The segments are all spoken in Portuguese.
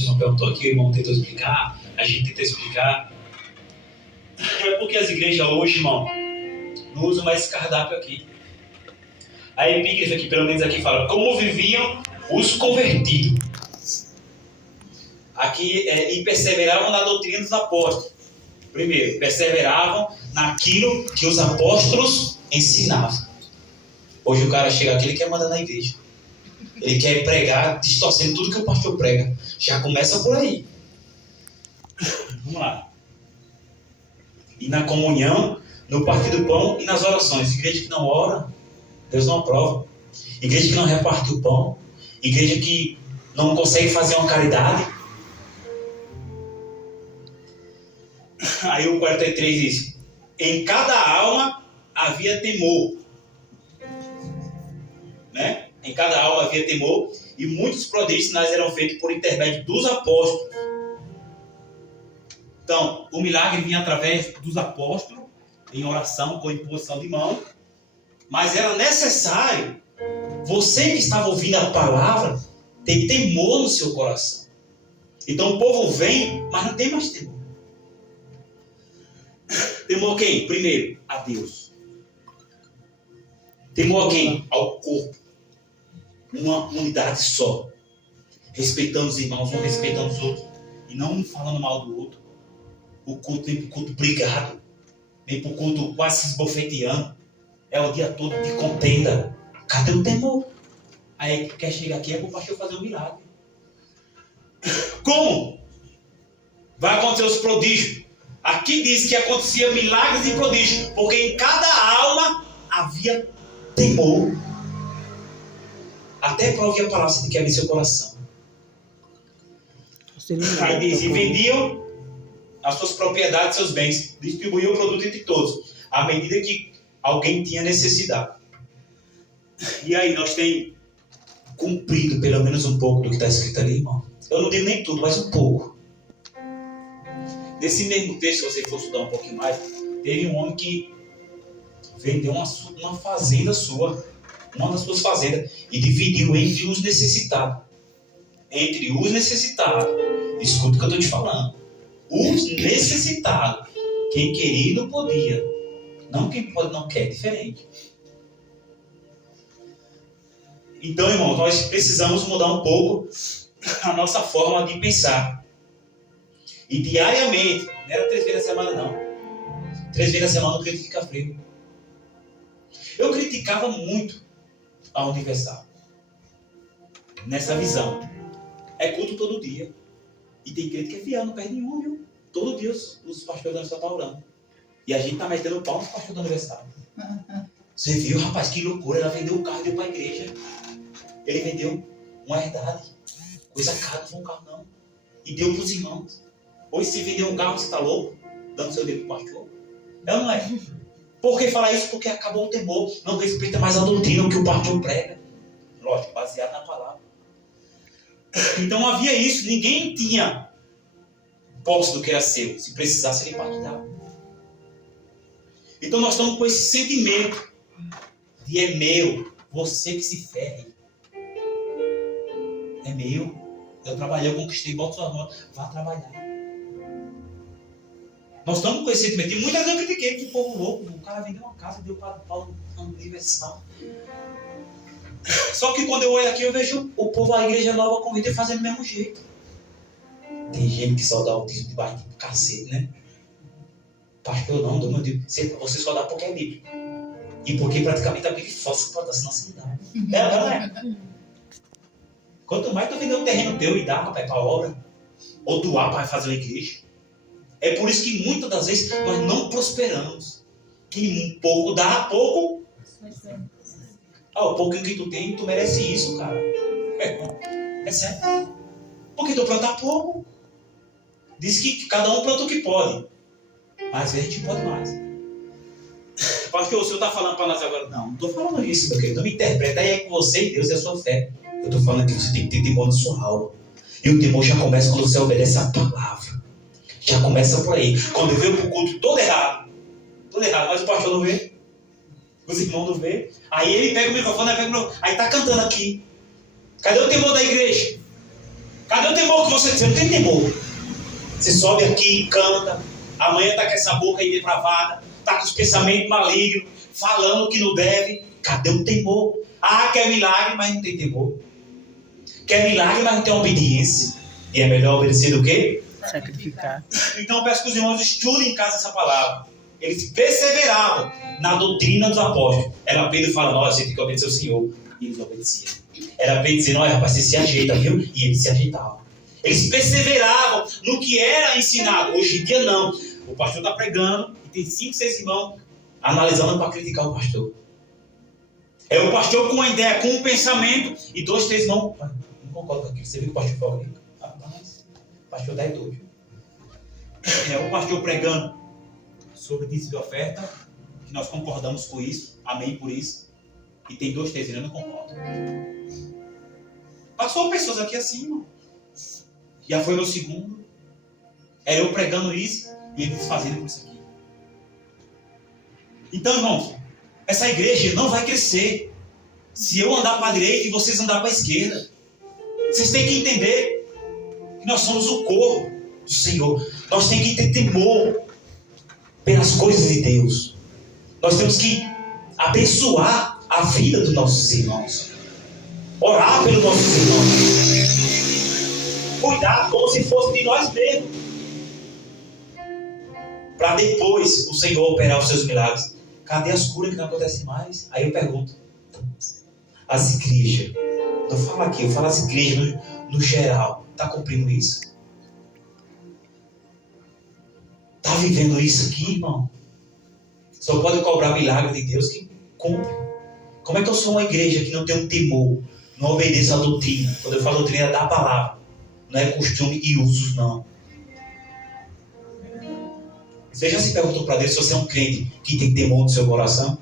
irmão perguntou aqui, o irmão tentou explicar, a gente tenta explicar. É porque as igrejas hoje, irmão, não usam mais esse cardápio aqui. A epígrafe aqui, pelo menos aqui, fala como viviam os convertidos. Aqui, e perseveravam na doutrina dos apóstolos. Primeiro, perseveravam naquilo que os apóstolos ensinavam. Hoje o cara chega aqui, ele quer mandar na igreja. Ele quer pregar, distorcendo tudo que o pastor prega. Já começa por aí. Vamos lá. E na comunhão, no partir do pão e nas orações. Igreja que não ora, Deus não aprova. Igreja que não reparte o pão. Igreja que não consegue fazer uma caridade. Aí o 43 diz: em cada alma havia temor. Né? Em cada alma havia temor, e muitos prodígios e sinais eram feitos por intermédio dos apóstolos. Então, o milagre vinha através dos apóstolos, em oração, com imposição de mão. Mas era necessário, você que estava ouvindo a palavra, ter temor no seu coração. Então o povo vem, mas não tem mais temor. Temor a quem? Primeiro, a Deus. Temor a quem? Ao corpo. Uma unidade só. Respeitando os irmãos, um respeitando os outros. E não um falando mal do outro. O culto vem para o culto brigado. Vem para o culto quase se esbofeteando. É o dia todo de contenda. Cadê o temor? Aí quer chegar aqui é para o pastor fazer um milagre. Como? Vai acontecer os prodígios. Aqui diz que acontecia milagres e prodígios. Porque em cada alma havia temor. Até para ouvir a palavra você tem que abrir seu coração. Aí diz, e vendiam as suas propriedades, seus bens, distribuíam o produto entre todos, à medida que alguém tinha necessidade. E aí nós temos cumprido pelo menos um pouco do que está escrito ali, irmão. Eu não digo nem tudo, mas um pouco. Nesse mesmo texto, se você for estudar um pouquinho mais, teve um homem que vendeu uma fazenda sua, uma das suas fazendas, e dividiu entre os necessitados. Entre os necessitados. Escuta o que eu estou te falando. Os necessitados. Quem queria não podia. Não quem pode não quer, diferente. Então, irmão, nós precisamos mudar um pouco a nossa forma de pensar. E diariamente, não era 3 vezes na semana não. 3 vezes na semana o crente fica frio. Eu criticava muito a Universal. Nessa visão. É culto todo dia. E tem crente que é fiel, não perde nenhum, viu? Todo dia os pastores da Universal estão orando. E a gente está metendo o pau nos pastores da Universal. Você viu, rapaz, que loucura. Ela vendeu um carro e deu para a igreja. Ele vendeu uma herdade. Coisa cara, não foi um carro não. E deu para os irmãos. Hoje se vender um carro, você está louco? Dando seu dinheiro para o pastor? É ou não é? Por que falar isso? Porque acabou o temor. Não respeita mais a doutrina que o pastor prega. Lógico, baseado na palavra. Então havia isso. Ninguém tinha posse do que era seu. Se precisasse, ele partilhava. Então nós estamos com esse sentimento de é meu. Você que se ferre. É meu. Eu trabalhei, eu conquistei, bota sua mão. Vá trabalhar. Nós estamos com esse sentimento. E muitas vezes eu critiquei que povo louco. O cara vendeu uma casa, deu para o Universal. Só que quando eu olho aqui, eu vejo o povo, a igreja nova convida fazendo do mesmo jeito. Tem gente que só dá o dízimo debaixo de cacete, né? Pastor, não, meu Deus. Você só dá porque é bíblico. E porque praticamente a Bíblia força para dar, senão você não dá. Não é? Quanto mais tu vender um terreno teu e dá, rapaz, para a obra, ou doar para fazer uma igreja. É por isso que muitas das vezes nós não prosperamos. Que um pouco dá, pouco. O pouquinho que tu tem, tu merece isso, cara. É sério. Porque tu planta pouco. Diz que cada um planta o que pode. Mas às vezes a gente pode mais. Pastor, o senhor está falando para nós agora? Não estou falando isso, meu querido. Não me interpreta. Aí é com você e Deus e a sua fé. Eu estou falando que você tem que ter temor na sua alma. E o temor já começa quando você obedece a palavra. Já começa por aí. Quando veio para o culto todo errado. Todo errado. Mas o pastor não vê. Os irmãos não vê. Aí ele pega o microfone, aí está cantando aqui. Cadê o temor da igreja? Cadê o temor que você tem? Você não tem temor. Você sobe aqui, canta, amanhã tá com essa boca aí depravada, tá com os pensamentos malignos, falando que não deve. Cadê o temor? Ah, quer milagre, mas não tem temor. Quer milagre, mas não tem obediência. E é melhor obedecer do que? Sacrificar. Então eu peço que os irmãos estudem em casa essa palavra. Eles perseveravam na doutrina dos apóstolos. Era Pedro falando, olha, você tem que obedecer ao Senhor. E eles obedeciam. Era Pedro dizendo, olha, rapaz, você se ajeita, viu? E eles se ajeitavam. Eles perseveravam no que era ensinado. Hoje em dia não. O pastor está pregando e tem 5, 6 irmãos analisando para criticar o pastor. É o pastor com uma ideia, com um pensamento, e 2, 3 irmãos, não concordo com aquilo. Você viu que o pastor falou ali? Rapaz, o pastor dá doido. É o pastor pregando sobre dízimo de oferta, que nós concordamos com isso, amém por isso. E tem 2, 3 irmãos que não concordam. Passou pessoas aqui assim, irmão. Já foi no segundo. Era eu pregando isso e eles fazendo com isso aqui. Então, irmãos, essa igreja não vai crescer se eu andar para a direita e vocês andar para a esquerda. Vocês têm que entender que nós somos o corpo do Senhor. Nós temos que ter temor pelas coisas de Deus. Nós temos que abençoar a vida dos nossos irmãos. Orar pelos nossos irmãos. Cuidar como se fosse de nós mesmos. Para depois o Senhor operar os seus milagres. Cadê as curas que não acontecem mais? Aí eu pergunto. As igrejas. Não falo aqui, eu falo as igrejas no geral. Está cumprindo isso? Está vivendo isso aqui, irmão? Só pode cobrar milagre de Deus que cumpre. Como é que eu sou uma igreja que não tem um temor? Não obedeço à doutrina. Quando eu falo doutrina, é da palavra. Não é costume e usos, não. Você já se perguntou para Deus se você é um crente que tem temor no seu coração?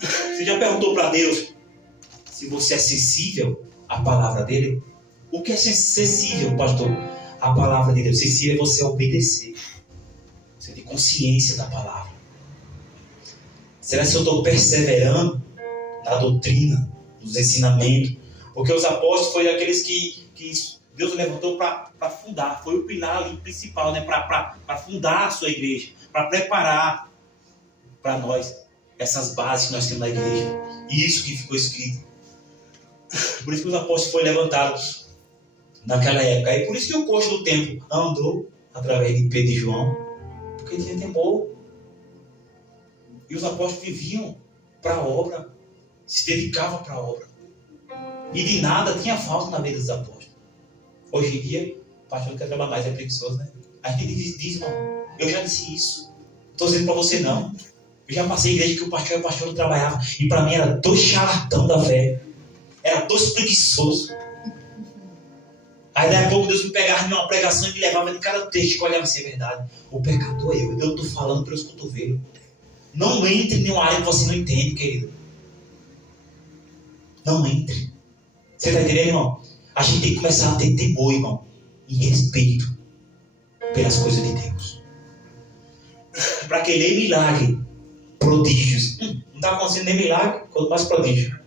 Você já perguntou para Deus se você é sensível à palavra dele? O que é sensível, pastor? A palavra de Deus. Sensível é você obedecer. Você tem consciência da palavra. Será que eu estou perseverando na doutrina, nos ensinamentos? Porque os apóstolos foram aqueles que Deus levantou para fundar. Foi o pilar ali principal, né? Para fundar a sua igreja. Para preparar para nós essas bases que nós temos na igreja. E isso que ficou escrito. Por isso que os apóstolos foram levantados naquela época. E por isso que o coxo do templo andou através de Pedro e João. Porque tinha temor. E os apóstolos viviam para a obra. Se dedicavam para a obra. E de nada tinha falta na vida dos apóstolos. Hoje em dia, o pastor não quer trabalhar mais, é preguiçoso, né? A gente diz, irmão, eu já disse isso. Não estou dizendo para você, não. Eu já passei igreja que o pastor não trabalhava. E para mim era 2 charlatão da fé. Era 2 preguiçosos. Aí daí a pouco Deus me pegava em uma pregação e me levava de cada texto que olhava assim, é verdade. O pecador é eu estou falando pelos cotovelos. Não entre em uma área que você não entende, querido. Não entre. Você está entendendo, irmão? A gente tem que começar a ter temor, irmão, e respeito pelas coisas de Deus. Para querer milagre, prodígios. Não está acontecendo nem milagre, quanto mais prodígio.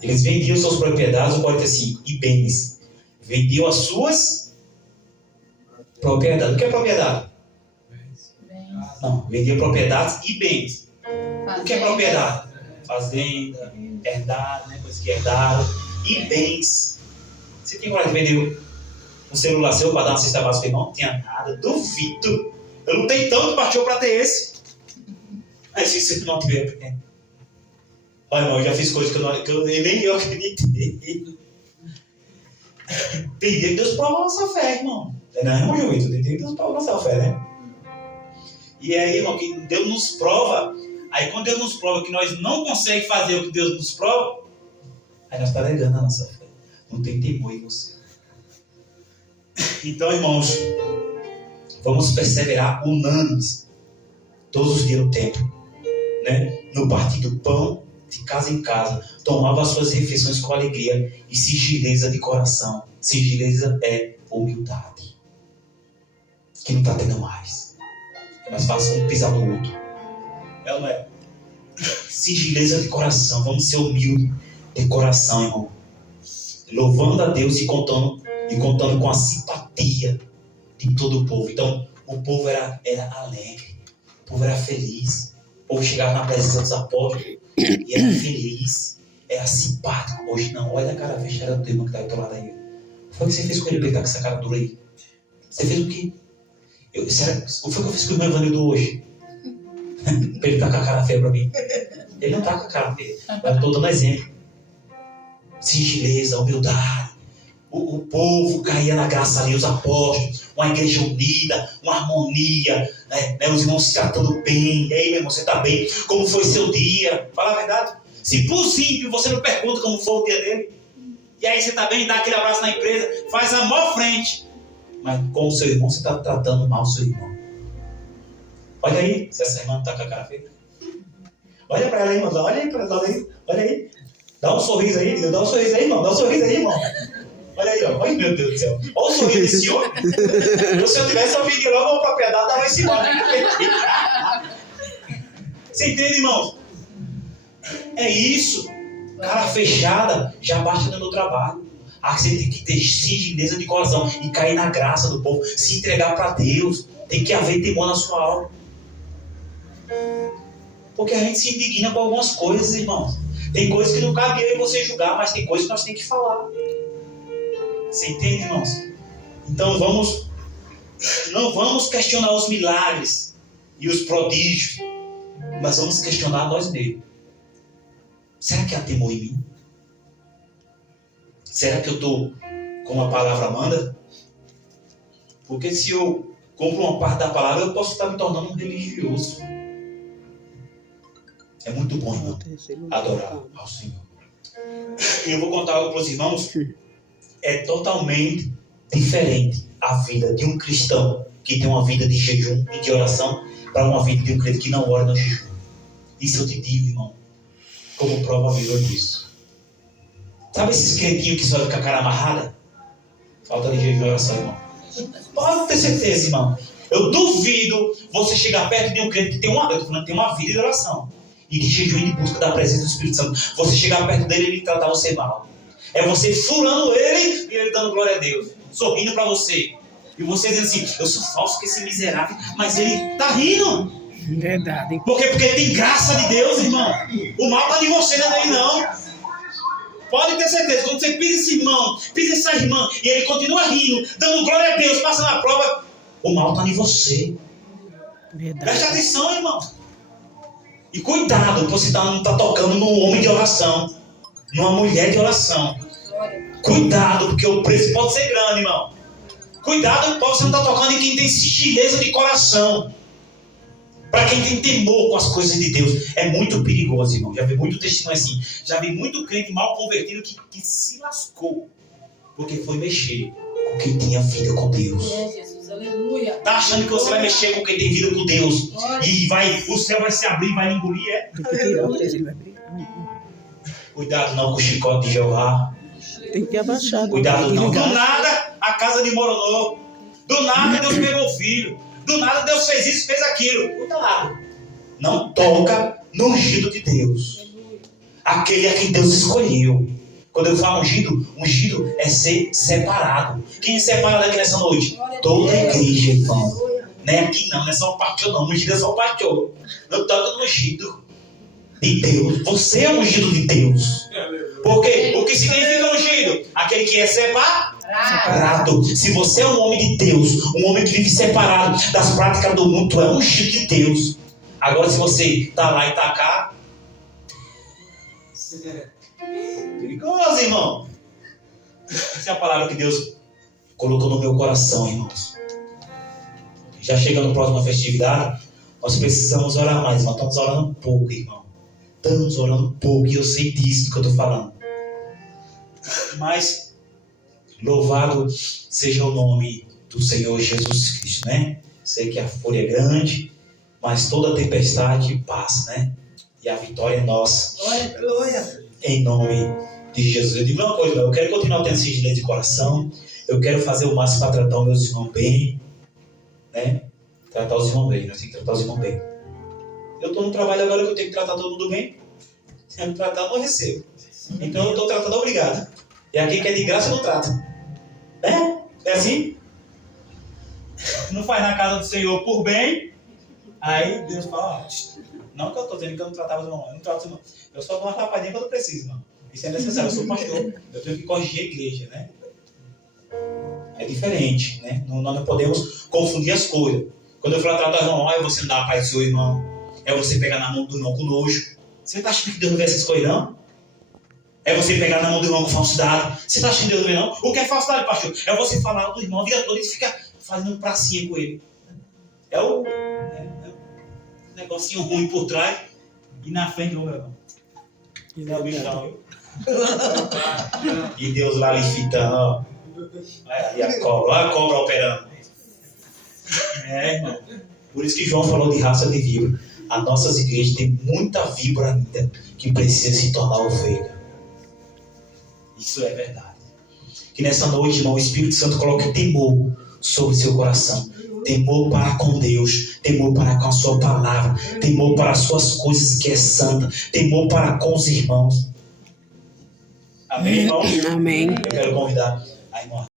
Eles vendiam suas propriedades, o 45, e bens. Vendiam as suas propriedades. O que é propriedade? Não, vendiam propriedades e bens. O que é propriedade? Fazenda, herdade, né? Coisas que herdaram. E bens. Você tem coragem de vender um celular seu para dar uma cesta básica, irmão? Não tinha nada. Duvido. Eu não tenho tanto pastor para ter esse. Aí se você não tiver. Olha, irmão, eu já fiz coisas que nem eu acreditei. Tem dia que Deus prova a nossa fé, irmão. Não, irmão Joito, tem dia que Deus prova a nossa fé, né? E aí, irmão, que Deus nos prova. Aí quando Deus nos prova que nós não conseguimos fazer o que Deus nos prova, aí nós estamos negando a nossa fé. Não tem temor em você. Então, irmãos, vamos perseverar unânimes todos os dias no templo, né? No partir do pão, de casa em casa, tomava as suas refeições com alegria e sigileza de coração. Sigileza é humildade, que não está tendo mais. Mas faça um pisar no outro. Ela não é. Sigileza de coração. Vamos ser humildes de coração, irmão. louvando a Deus e contando com a simpatia de todo o povo. Então, o povo era alegre, o povo era feliz. O povo chegava na presença dos apóstolos e era feliz, era simpático. Hoje não, olha a cara fechada do irmão que está do teu lado aí. Foi o que você fez com ele, tá com essa cara dura aí? Você fez o quê? O que foi que eu fiz com o irmão Evanildo hoje? Pra ele tá com a cara feia pra mim. Ele não tá com a cara feia, mas eu estou dando exemplo. Singeleza, humildade. O povo caía na graça ali, os apóstolos, uma igreja unida, uma harmonia, né? Os irmãos se tratando bem. Ei, meu irmão, você está bem? Como foi seu dia? Fala a verdade. Se possível, você não pergunta como foi o dia dele. E aí você está bem, dá aquele abraço na empresa, faz a maior frente. Mas com o seu irmão, você está tratando mal o seu irmão. Olha aí, se essa irmã não está com a cara feia. Olha para ela aí, irmão. Olha aí para ela aí. Olha aí. Dá um sorriso aí, dá um sorriso aí, irmão. Dá um sorriso aí, irmão. Olha aí, ó. Ai, meu Deus do céu. Olha o sorriso desse homem. Se eu tivesse ouvido logo uma propriedade, dava esse nome. Você entende, irmão? É isso. Cara fechada já basta no meu trabalho. Você tem que ter singeleza de coração e cair na graça do povo. Se entregar para Deus. Tem que haver temor na sua alma. Porque a gente se indigna com algumas coisas, irmãos. Tem coisas que não cabe eu e você julgar, mas tem coisas que nós temos que falar. Você entende, irmãos? Então não vamos questionar os milagres e os prodígios, mas vamos questionar nós mesmos. Será que há temor em mim? Será que eu estou como a palavra manda? Porque se eu compro uma parte da palavra, eu posso estar me tornando um religioso. É muito bom, irmão, adorar ao Senhor. E eu vou contar algo para os irmãos. É totalmente diferente a vida de um cristão que tem uma vida de jejum e de oração para uma vida de um crente que não ora no jejum. Isso eu te digo, irmão, como prova viva disso. Sabe esses crentinhos que só ficam com a cara amarrada? Falta de jejum e oração, irmão. Pode ter certeza, irmão. Eu duvido você chegar perto de um crente que tem uma vida de oração e de jejum e de busca da presença do Espírito Santo. Você chegar perto dele e ele tratar você mal. É você furando ele e ele dando glória a Deus, sorrindo para você. E você dizendo assim, eu sou falso com esse miserável, mas ele está rindo. Verdade. Por quê? Porque tem graça de Deus, irmão. O mal está de você, não é dele não. Pode ter certeza, quando você pisa esse irmão, pisa essa irmã, e ele continua rindo, dando glória a Deus, passando a prova, o mal está em você. Verdade. Preste atenção, irmão. E cuidado, que você não está tocando num homem de oração, numa mulher de oração. Cuidado, porque o preço pode ser grande, irmão. Cuidado, porque você não está tocando em quem tem singeleza de coração. Para quem tem temor com as coisas de Deus. É muito perigoso, irmão. Já vi muito testemunho assim. Já vi muito crente mal convertido que se lascou. Porque foi mexer com quem tinha vida com Deus. Jesus, aleluia. Tá achando que você vai mexer com quem tem vida com Deus. E o céu vai se abrir e vai engolir, é? Tem que tirar o texto, ele vai abrir. Cuidado não com o chicote de Jeová. Tem que abaixar. Cuidado não. Do Ligar. nada a casa desmoronou. Do nada Deus pegou o filho. Do nada Deus fez isso, fez aquilo. Cuidado. Não toca no ungido de Deus. Aquele a quem Deus escolheu. Quando eu falo ungido é ser separado. Quem é separado aqui nessa noite? Toda a igreja, irmão. Não é aqui não é só o pastor não. Ungido é só o pastor. Não toca no ungido de Deus. Você é ungido de Deus. Porque o que significa ungido? Aquele que é separado. Se você é um homem de Deus, um homem que vive separado das práticas do mundo, tu é ungido de Deus. Agora se você está lá e está cá, perigoso, irmão. Essa é a palavra que Deus colocou no meu coração, irmãos. Já chegando próximo à festividade, nós precisamos orar mais, irmão. Estamos orando pouco, irmão. Estamos orando pouco e eu sei disso que eu estou falando. Mas louvado seja o nome do Senhor Jesus Cristo, né? Sei que a fúria é grande, mas toda tempestade passa, né? E a vitória é nossa. Glória. Em nome de Jesus. Eu digo uma coisa, eu quero continuar tendo singeleza de coração. Eu quero fazer o máximo para tratar os meus irmãos bem, né? Tratar os irmãos bem, nós temos que tratar os irmãos bem. Eu estou no trabalho agora que eu tenho que tratar todo mundo bem. Se eu não tratar, eu não recebo. Então eu estou tratando obrigado. E aqui que é de graça não trata. É assim? Não faz na casa do Senhor por bem. Aí Deus fala, não que eu estou dizendo que eu não tratava os irmãos, eu não trato os irmãos. Eu só dou uma rapadinha quando eu preciso, irmão. Isso é necessário, eu sou pastor. Eu tenho que corrigir a igreja, né? É diferente, né? Nós não podemos confundir as coisas. Quando eu falo tratar o irmão, é você não dar a paz do seu irmão. É você pegar na mão do irmão com nojo. Você está achando que Deus não vê essas coisas, não? É você pegar na mão do irmão com falsidade. Você está achando que Deus não vê, não? O que é falsidade, pastor? É você falar do irmão a vida toda e ficar fazendo pracinha com ele. É um negocinho ruim por trás e na frente, não, meu irmão. É o bichão, viu? E Deus lá lhe fitando, ó. E a cobra operando. Irmão. Por isso que João falou de raça de víbora. As nossas igrejas têm muita víbora ainda que precisa se tornar ovelha. Isso é verdade. Que nessa noite, irmão, o Espírito Santo coloque temor sobre seu coração. Temor para com Deus, temor para com a sua palavra, temor para as suas coisas que é santa, temor para com os irmãos. Amém, irmão? Amém. Eu quero convidar a irmã